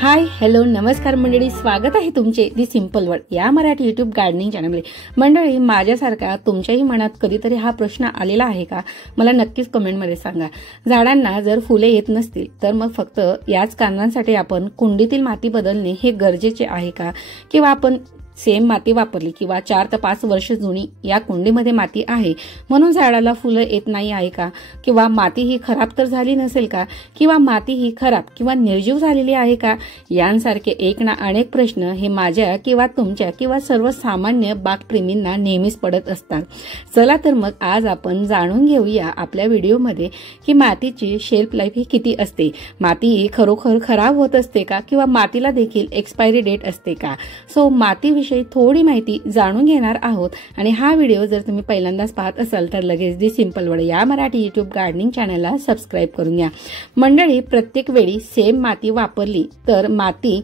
Hi hello नमस्कार मंडळी, स्वागत आहे तुमचे दी सिंपल वर्ल्ड या मराठी यूट्यूब गार्डनिंग चॅनलमध्ये। मंडळी, माझ्यासारखा तुमच्याही मनात कधीतरी हा प्रश्न आलेला आहे का? मला नक्कीच कमेंटमध्ये सांगा। झाडांना जर फुले येत नसतील तर मग फक्त याच कारणांसाठी आपण कुंडीतील माती बदलणे हे गरजेचे आहे का? किंवा आपण सेम माती वापरली किंवा 4 ते 5 वर्ष जुनी या कुंडीमध्ये माती आहे म्हणून झाडाला फुलं येत नाही आहे का? किंवा माती ही खराब तर झाली नसेल का? किंवा माती ही खराब किंवा निर्जीव झालेली आहे का? यांसारखे एक ना अनेक प्रश्न हे माझ्या किंवा तुमच्या किंवा सर्वसामान्य बागप्रेमींना नेहमीच पडत असतात। चला तर मग आज आपण जाणून घेऊया आपल्या व्हिडिओमध्ये की मातीची शेल्फ लाईफ ही किती असते, माती ही खरोखर खराब होत असते का किंवा मातीला देखील एक्सपायरी डेट असते का? सो माती थोडी माहिती जाणून घेणार आहोत। आणि हा व्हिडिओ जर तुम्ही पहिल्यांदाच पाहत असाल तर लगेच दी सिंपल वर्ल्ड या मराठी यूट्यूब गार्डनिंग चॅनलला सबस्क्राईब करून घ्या। मंडळी, प्रत्येक वेळी सेम माती वापरली तर माती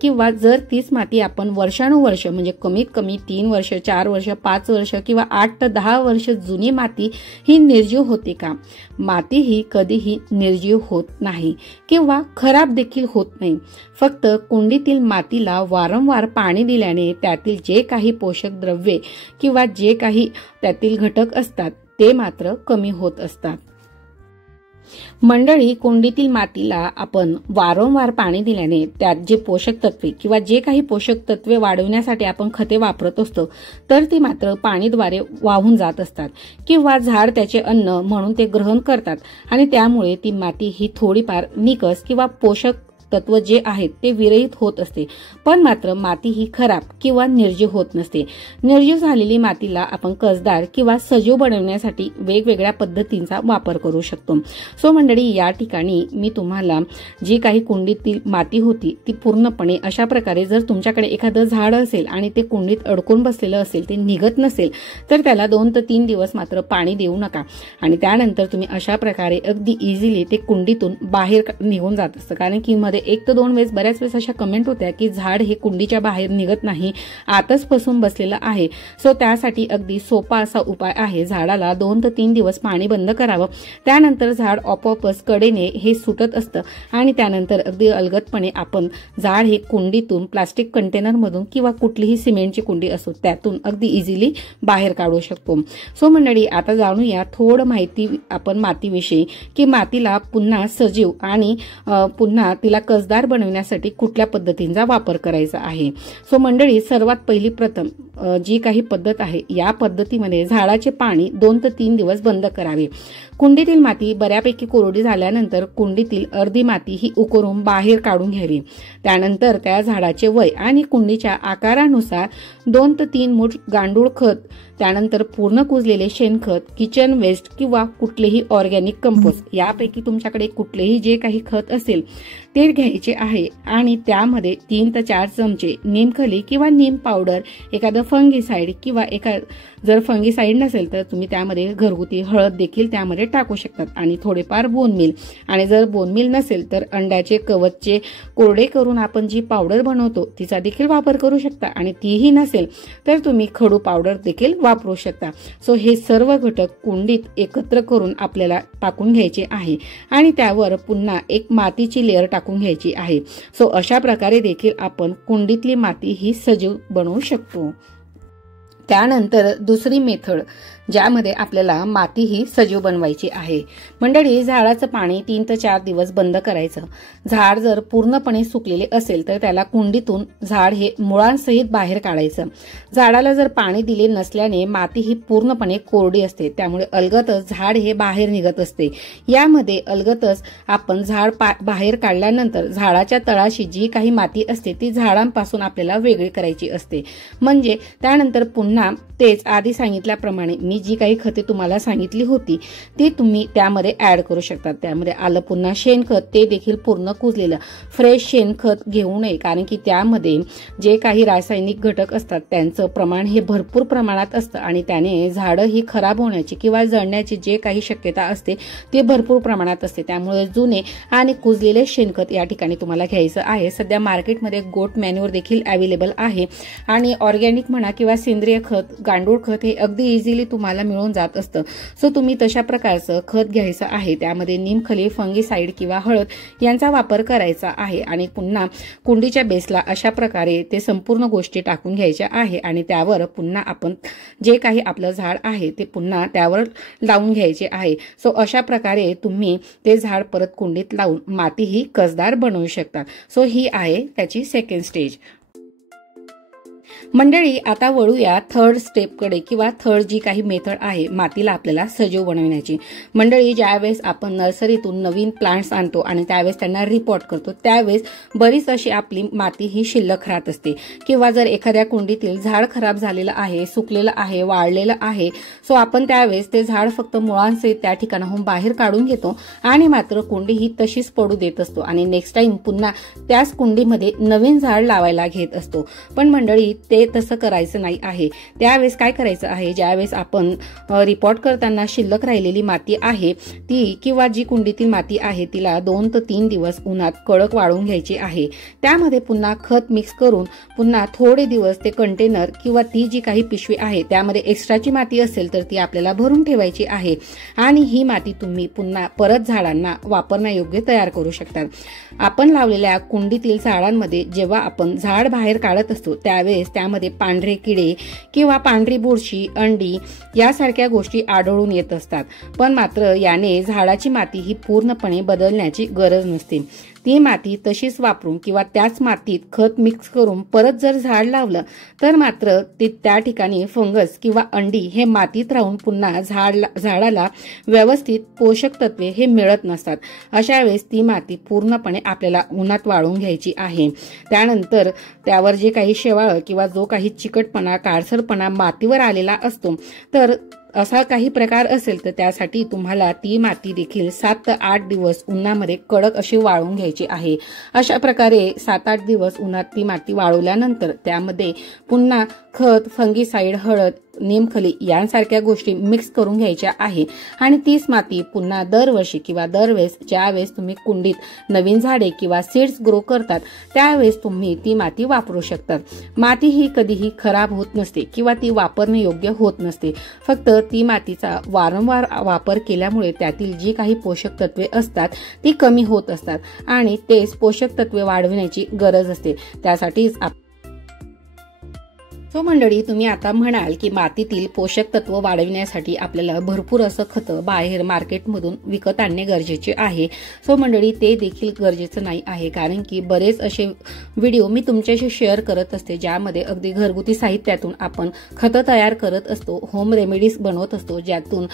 किंवा जर तीच माती आपण वर्षानुवर्ष म्हणजे कमीत कमी 3 वर्ष 4 वर्ष 5 वर्ष किंवा 8 ते 10 वर्ष जुनी माती ही निर्जीव होते का? माती ही कधीही निर्जीव होत नाही किंवा खराब देखील होत नाही। फक्त कुंडीतील मातीला वारंवार पाणी दिल्याने त्यातील जे काही पोषक द्रव्ये किंवा जे काही त्यातील घटक असतात ते मात्र कमी होत असतात। मंडळी, कुंडीतील मातीला आपण वारंवार पाणी दिल्याने त्यात जे पोषक तत्वे किंवा जे काही पोषक तत्वे वाढवण्यासाठी आपण खते वापरत असतो तर ती मात्र पाणीद्वारे वाहून जात असतात किंवा झाड त्याचे अन्न म्हणून ते ग्रहण करतात आणि त्यामुळे ती माती ही थोडीफार निकस किंवा पोषक तत्व जे आहेत ते विरहित होत असते। पण मात्र माती ही खराब किंवा निर्जीव होत नसते। निर्जीव झालेली मातीला आपण कसदार किंवा सजीव बनवण्यासाठी वेगवेगळ्या पद्धतींचा वापर करू शकतो। सो मंडळी, या ठिकाणी मी तुम्हाला जी काही कुंडीतील माती होती ती पूर्णपणे अशा प्रकारे, जर तुमच्याकडे एखादं झाड असेल आणि ते कुंडीत अडकून बसलेलं असेल, ते निघत नसेल तर त्याला 2 ते 3 दिवस मात्र पाणी देऊ नका आणि त्यानंतर तुम्ही अशा प्रकारे अगदी इझिली ते कुंडीतून बाहेर निघून जात असतं। कारण की मध्ये 1 ते 2 वेळेस बऱ्याच वेळेस अशा कमेंट होत्या की झाड हे कुंडीच्या बाहेर निघत नाही, आतच फसून बसलेलं आहे। सो त्यासाठी अगदी सोपा असा उपाय आहे, झाडाला 2 ते 3 दिवस पाणी बंद करावं, त्यानंतर झाड आपोआपच कडेने हे सुटत असतं आणि त्यानंतर अगदी अलगदपणे आपण झाड हे कुंडीतून प्लास्टिक कंटेनर मधून किंवा कुठलीही सिमेंटची कुंडी असो त्यातून अगदी इझिली बाहेर काढू शकतो। सो मंडळी, आता जाणूया थोडं माहिती आपण मातीविषयी की मातीला पुन्हा सजीव आणि पुन्हा तिला कसदार बनवण्यासाठी कुठल्या पद्धतींचा वापर करायचा आहे। सो मंडळी, सर्वात पहिली प्रथम जी काही पद्धत आहे या पद्धतीमध्ये झाडाचे पाणी 2 ते 3 दिवस बंद करावे। कुंडीतील माती बऱ्यापैकी कोरडी झाल्यानंतर कुंडीतील अर्धी माती ही उकरून बाहेर काढून घ्यावी। त्यानंतर त्या झाडाचे वय आणि कुंडीच्या आकारानुसार 2 ते 3 मूठ गांडूळ खत, त्यानंतर पूर्ण कुजलेले शेणखत, किचन वेस्ट किंवा कुठलेही ऑर्गॅनिक कंपोस्ट यापैकी तुमच्याकडे कुठलेही जे काही खत असेल ते घ्यायचे आहे आणि त्यामध्ये 3 ते 4 चमचे नीमखली किंवा नीम पावडर, एखादं फंगीसाइड किंवा जर फंगीसाइड नसेल तर तुम्ही त्यामध्ये घरगुती हळद देखील त्यामध्ये टाकू शकतात आणि थोडेफार बोन मील, आणि जर बोन मील नसेल तर अंड्याचे कवचचे कोरडे करून आपण जी पावडर बनवतो तिचा देखील वापर करू शकता आणि तीही नसेल तर तुम्ही खडू पावडर देखील वापरू शकता। सो हे सर्व घटक कुंडीत एकत्र करून आपल्याला टाकून घ्यायचे आहे आणि त्यावर पुन्हा एक मातीची लेअर टाकून घ्यायची आहे। सो अशा प्रकारे देखील आपण कुंडीतली माती ही सजीव बनवू शकतो। त्यानंतर दुसरी मेथड ज्यामध्ये आपल्याला माती ही सजीव बनवायची आहे। मंडळी, झाडाचं पाणी 3 ते 4 दिवस बंद करायचं। झाड जर पूर्णपणे सुकलेले असेल तर त्याला कुंडीतून झाड हे मुळांसहित बाहेर काढायचं। झाडाला जर पाणी दिले नसल्याने माती ही पूर्णपणे कोरडी असते, त्यामुळे अलगतच झाड हे बाहेर निघत असते। यामध्ये अलगतच आपण झाड बाहेर काढल्यानंतर झाडाच्या तळाशी जी काही माती असते ती झाडांपासून आपल्याला वेगळी करायची असते। म्हणजे त्यानंतर पुन्हा तेच आधी सांगितल्याप्रमाणे मी जी काही खते तुम्हाला सांगितली होती ती तुम्ही त्यामध्ये ऍड करू शकता। त्यामध्ये आलं पुन्हा शेणखत, ते देखील पूर्ण कुजलेलं फ्रेश शेणखत घेऊ नये, कारण की त्यामध्ये जे काही रासायनिक घटक असतात त्यांचं प्रमाण हे भरपूर प्रमाणात असतं आणि त्याने झाडं ही खराब होण्याची किंवा जळण्याची जे काही शक्यता असते ते भरपूर प्रमाणात असते। त्यामुळे जुने आणि कुजलेले शेणखत या ठिकाणी तुम्हाला घ्यायचं आहे। सध्या मार्केटमध्ये गोट मॅन्युअर देखील अवेलेबल आहे आणि ऑर्गॅनिक म्हणा किंवा सेंद्रिय खत गांडूळ खत हे अगदी इझिली तुम्हाला मिळून जात असतं. सो तुम्ही तशा प्रकारचं खत घ्यायचं आहे. त्यामध्ये नीमखली, फंगीसाईड किंवा हळद यांचा वापर करायचा आहे आणि पुन्हा कुंडीच्या बेसला अशा प्रकारे ते संपूर्ण गोष्टी टाकून घ्यायच्या आहे आणि त्यावर पुन्हा आपण जे काही आपलं झाड आहे ते पुन्हा त्यावर लावून घ्यायचे आहे. सो अशा प्रकारे तुम्ही ते झाड परत कुंडीत लावून माती ही कसदार बनवू शकता. सो ही आहे त्याची सेकंड स्टेज. मंडळी, आता वळूया थर्ड स्टेपकडे किंवा थर्ड जी काही मेथड आहे मातीला आपल्याला सजीव बनवण्याची. मंडळी, ज्यावेळेस आपण नर्सरीतून नवीन प्लांट्स आणतो आणि त्यावेळेस त्यांना रिपॉट करतो त्यावेळेस बरीच अशी आपली माती ही शिल्लक राहत असते किंवा जर एखाद्या कुंडीतील झाड खराब झालेलं आहे, सुकलेलं आहे, वाळलेलं आहे, सो आपण त्यावेळेस ते झाड फक्त मुळांसहित त्या ठिकाणाहून बाहेर काढून घेतो आणि मात्र कुंडी ही तशीच पडू देत असतो आणि नेक्स्ट टाइम पुन्हा त्याच कुंडीमध्ये नवीन झाड लावायला घेत असतो. पण मंडळी, ते तसं करायचं नाही आहे. त्यावेळेस काय करायचं आहे, ज्यावेळेस आपण रिपोर्ट करताना शिल्लक राहिलेली माती आहे ती किंवा जी कुंडीतील माती आहे तिला 2 ते 3 दिवस उन्हात कडक वाळून घ्यायची आहे. त्यामध्ये पुन्हा खत मिक्स करून पुन्हा थोडे दिवस ते कंटेनर किंवा ती जी काही पिशवी आहे त्यामध्ये एक्स्ट्राची माती असेल तर ती आपल्याला भरून ठेवायची आहे आणि ही माती तुम्ही पुन्हा परत झाडांना वापरण्यायोग्य तयार करू शकता. आपण लावलेल्या कुंडीतील झाडांमध्ये जेव्हा आपण झाड बाहेर काढत असतो त्यावेळेस त्यामध्ये पांढरे किडे किंवा पांढरी बुरशी, अंडी यासारख्या गोष्टी आढळून येत असतात. पण मात्र याने झाडाची माती ही पूर्णपणे बदलण्याची गरज नसते. ती माती तशीच वापरून किंवा त्याच मातीत खत मिक्स करून परत जर झाड लावलं तर मात्र ते त्या ठिकाणी फंगस किंवा अंडी हे मातीत राहून पुन्हा झाडाला व्यवस्थित पोषक तत्वे हे मिळत नसतात. अशा वेळेस ती माती पूर्णपणे आपल्याला उन्हात वाळून घ्यायची आहे. त्यानंतर त्यावर जे काही शेवाळ किंवा जो काही चिकटपणा, काळसरपणा मातीवर आलेला असतो तर असा काही प्रकार असेल तर त्यासाठी तुम्हाला ती माती देखील 7 ते 8 दिवस उन्हामध्ये कडक अशी वाळून घ्यायची आहे. अशा प्रकारे 7-8 दिवस उन्हात ती माती वाळवल्यानंतर त्यामध्ये पुन्हा खत, फंगीसाईड, हळद, नीमखली यांसारख्या गोष्टी मिक्स करून घ्यायच्या आहे आणि तीच माती पुन्हा दरवर्षी किंवा दरवेळेस ज्यावेळेस तुम्ही कुंडीत नवीन झाडे किंवा सीड्स ग्रो करतात त्यावेळेस तुम्ही ती माती वापरू शकतात. माती ही कधीही खराब होत नसते किंवा ती वापरणे योग्य होत नसते. फक्त ती मातीचा वारंवार वापर केल्यामुळे त्यातील जी काही पोषक तत्वे असतात ती कमी होत असतात आणि तेच पोषक तत्वे वाढविण्याची गरज असते. त्यासाठीच सो मंडळी, तुम्ही आता म्हणाल की मातीतील पोषक तत्व वाढविण्यासाठी आपल्याला भरपूर असं खतं बाहेर मार्केटमधून विकत आणणे गरजेचे आहे. सो मंडळी, ते देखील गरजेचं नाही आहे, कारण की बरेच असे व्हिडिओ मी तुमच्याशी शेअर करत असते ज्यामध्ये अगदी घरगुती साहित्यातून आपण खतं तयार करत असतो, होम रेमेडीज बनवत असतो, ज्यातून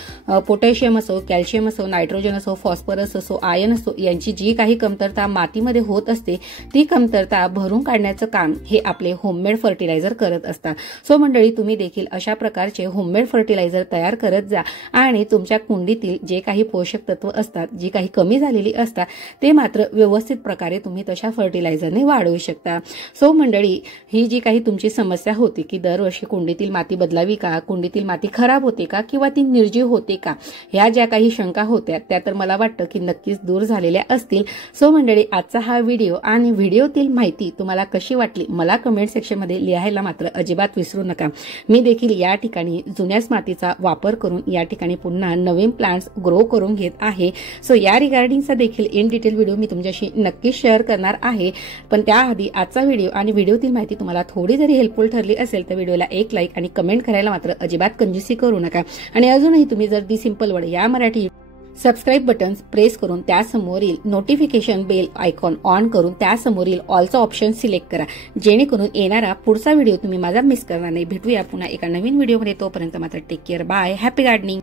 पोटॅशियम असो, कॅल्शियम असो, नायट्रोजन असो, फॉस्फरस असो, आयर्न असो यांची जी काही कमतरता मातीमध्ये होत असते ती कमतरता भरून काढण्याचं काम हे आपले होममेड फर्टिलायझर करत असतात. सो मंडळी, तुम्ही देखील अशा प्रकारचे होममेड फर्टिलायझर तयार करत जा आणि तुमच्या कुंडीतील जे काही पोषक तत्व असतात, जी काही कमी झालेली असतात ते मात्र व्यवस्थित प्रकारे तुम्ही तशा फर्टिलायझरने वाढवू शकता. सो मंडळी, ही जी काही तुमची समस्या होती की दरवर्षी कुंडीतील माती बदलावी का, कुंडीतील माती खराब होते का किंवा ती निर्जीव होते का, ह्या ज्या काही शंका होत्या त्या तर मला वाटतं की नक्कीच दूर झालेल्या असतील. सो मंडळी, आजचा हा व्हिडिओ आणि व्हिडिओतील माहिती तुम्हाला कशी वाटली मला कमेंट सेक्शनमध्ये लिहायला मात्र अजिबात विसरू नका. मी देखील या ठिकाणी जुन्याच मातीचा वापर करून या ठिकाणी पुन्हा नवीन प्लांट्स ग्रो करून घेत आहे. सो या रिगार्डिंगचा देखील इन डिटेल व्हिडिओ मी तुमच्याशी नक्कीच शेअर करणार आहे. पण त्याआधी आजचा व्हिडिओ आणि व्हिडिओतील माहिती तुम्हाला थोडी जरी हेल्पफुल ठरली असेल तर व्हिडिओला एक लाईक आणि कमेंट करायला मात्र अजिबात कंजूसी करू नका. आणि अजूनही तुम्ही जर दी सिंपल वर्ड या मराठी सबस्क्राईब बटन प्रेस करून त्यासमोरील नोटिफिकेशन बेल आयकॉन ऑन करून त्यासमोरील ऑलचा ऑप्शन सिलेक्ट करा, जेणेकरून येणारा पुढचा व्हिडिओ तुम्ही माझा मिस करणार नाही. भेटूया पुन्हा एका नवीन व्हिडिओमध्ये. तोपर्यंत मात्र take care, bye, happy gardening.